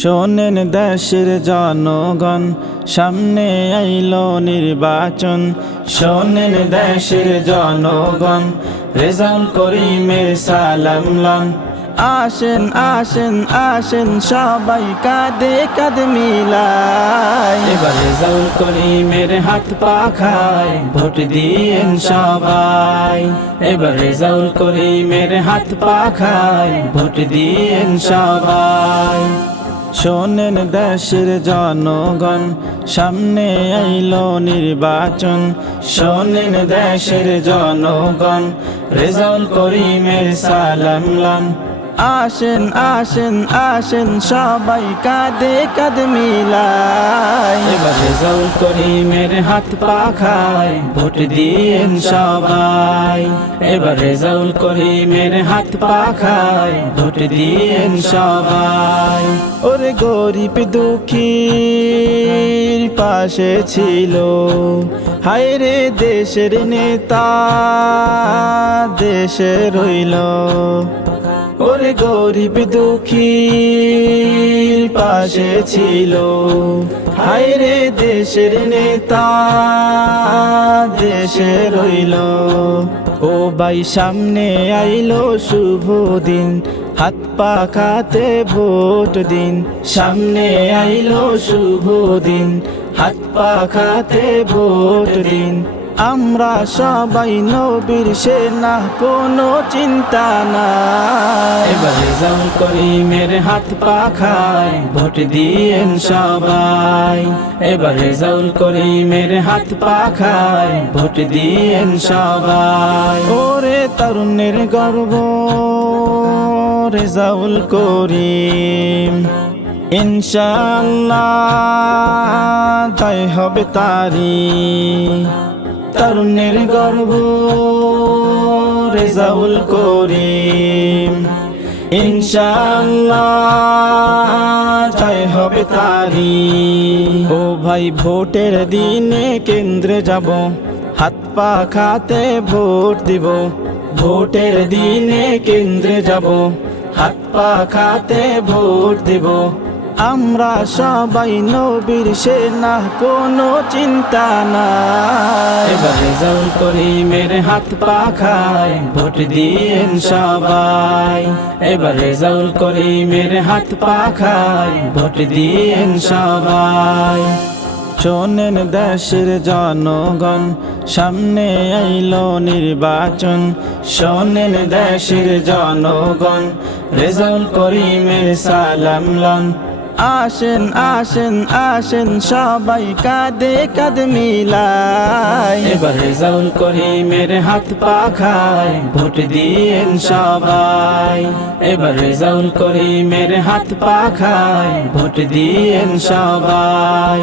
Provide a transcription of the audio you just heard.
শোনেন দেশের জনগণ, সামনে আইলো নির্বাচন। শোনেন দেশের জনগণ, রেজাউল করিমের সালাম লন। আসেন আসেন আসেন সবাই কাঁধে কাঁধ মিলাই, এবার রেজাউল করিমের হাত পাখায় ভোট দিয়েন সবাই। এবার রেজাউল করিমের হাত পাখায় ভোট দিয়েন সবাই। শোনেন দেশের জনগণ, সামনে আইলো নির্বাচন। শোনেন দেশের জনগণ, রেজাউল করিমের সালাম লন। আসেন আসেন আসেন সবাই কাঁধে কাঁধ মিলাই, এবার রেজাউল করিমের হাত পাখায় ভোট দিয়েন সবাই। এবার রেজাউল করিমের হাত পাখায় ভোট দিয়েন সবাই। ওরে গরিব দুঃখীর পাশে ছিল, হায় রে দেশের নেতা দেশে রইল। ওরে গরিব দুঃখীর পাশে ছিল, হায় রে দেশের নেতা দেশে রইল। ও ভাই সামনে আইলো শুভ দিন, হাত পাখাতে ভোট দিন। সামনে আইলো শুভ দিন, হাত পাখাতে ভোট দিন। আমরা সবাই নবীর সেনা, কোনো চিন্তা নাই। এবার রেজাউল করিমের হাত পাখায় ভোট দিয়েন সবাই। এবার রেজাউল করিমের হাত পাখায় ভোট দিয়েন সবাই। ওরে তরুণের গর্ব রেজাউল করিম, ইনশাআল্লাহ জয় হবে তারি। তরুণের গর্ব রেজাউল করিম, ইনশাআল্লাহ জয় হবে তারি। ও ভাই ভোটের দিনে কেন্দ্রে যাব, হাত পাখাতে ভোট দিব। ভোটের দিনে কেন্দ্রে যাব, হাত পাখাতে ভোট দিব। আমরা সবাই নবীর সেনা, কোনো চিন্তা নাই। এবার রেজাউল করিমের হাত পাখায় ভোট দিয়েন সবাই। এবার রেজাউল করিমের হাত পাখায় ভোট দিয়েন সবাই। শোনেন দেশের জনগণ, সামনে আইলো নির্বাচন। শোনেন দেশের জনগণ, রেজাউল করিমের সালাম লন। আসেন আসেন আসেন সবাই কাঁধে কাঁধ মিলাই, এবার রেজাউল করিমের হাত পাখায় ভোট দিয়েন সবাই। এবার রেজাউল করিমের হাত পাখায় ভোট দিয়েন সবাই।